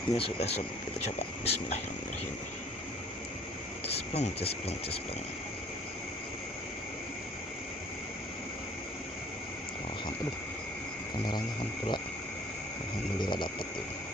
sepertinya sudah sembuh. Kita coba. Bismillahirrahmanirrahim. Cespleng, cespleng, cespleng. Alhamdulillah, kameranya hampir. Alhamdulillah dapat tuh.